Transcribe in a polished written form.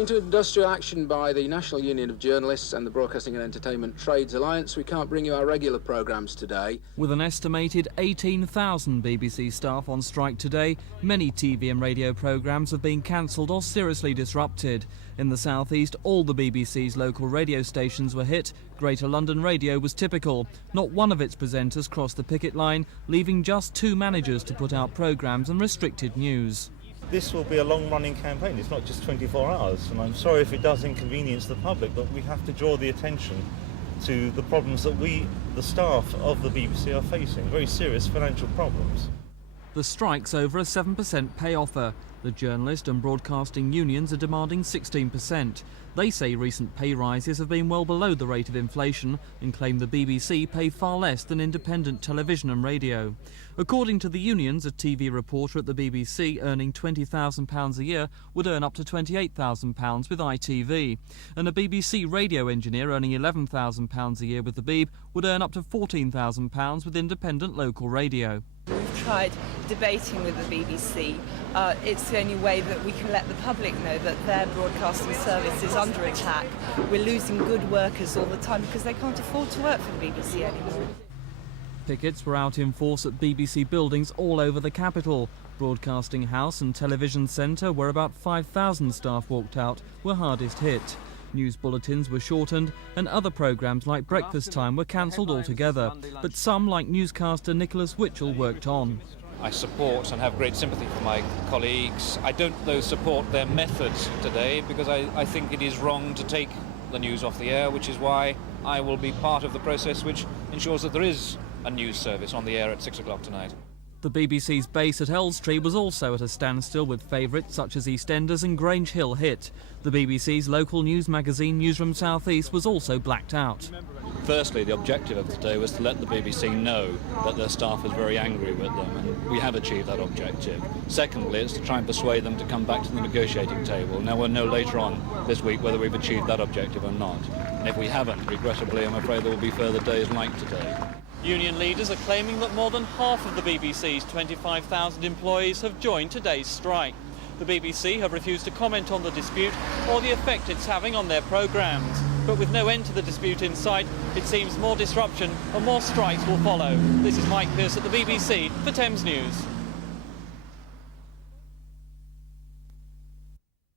Owing to industrial action by the National Union of Journalists and the Broadcasting and Entertainment Trades Alliance, we can't bring you our regular programmes today. With an estimated 18,000 BBC staff on strike today, many TV and radio programmes have been cancelled or seriously disrupted. In the South East, all the BBC's local radio stations were hit. Greater London Radio was typical. Not one of its presenters crossed the picket line, leaving just 2 managers to put out programmes and restricted news. This will be a long-running campaign. It's not just 24 hours, and I'm sorry if it does inconvenience the public, but we have to draw the attention to the problems that we, the staff of the BBC, are facing. Very serious financial problems. The strike's over a 7% pay offer. The journalist and broadcasting unions are demanding 16%. They say recent pay rises have been well below the rate of inflation and claim the BBC pay far less than independent television and radio. According to the unions, a TV reporter at the BBC earning £20,000 a year would earn up to £28,000 with ITV, and a BBC radio engineer earning £11,000 a year with the Beeb would earn up to £14,000 with independent local radio. We've tried debating with the BBC. It's the only way that we can let the public know that their broadcasting service is under attack. We're losing good workers all the time because they can't afford to work for the BBC anymore. Pickets were out in force at BBC buildings all over the capital. Broadcasting House and Television Centre, where about 5,000 staff walked out, were hardest hit. News bulletins were shortened and other programmes like Breakfast Time were cancelled altogether. But some, like newscaster Nicholas Witchell, worked on. I support and have great sympathy for my colleagues. I don't, though, support their methods today because I think it is wrong to take the news off the air, which is why I will be part of the process which ensures that there is a news service on the air at 6 o'clock tonight. The BBC's base at Elstree was also at a standstill, with favourites such as EastEnders and Grange Hill hit. The BBC's local news magazine Newsroom South East was also blacked out. Firstly, the objective of today was to let the BBC know that their staff was very angry with them, and we have achieved that objective. Secondly, it's to try and persuade them to come back to the negotiating table. Now, we'll know later on this week whether we've achieved that objective or not. And if we haven't, regrettably, I'm afraid there will be further days like today. Union leaders are claiming that more than half of the BBC's 25,000 employees have joined today's strike. The BBC have refused to comment on the dispute or the effect it's having on their programmes. But with no end to the dispute in sight, it seems more disruption and more strikes will follow. This is Mike Pearce at the BBC for Thames News.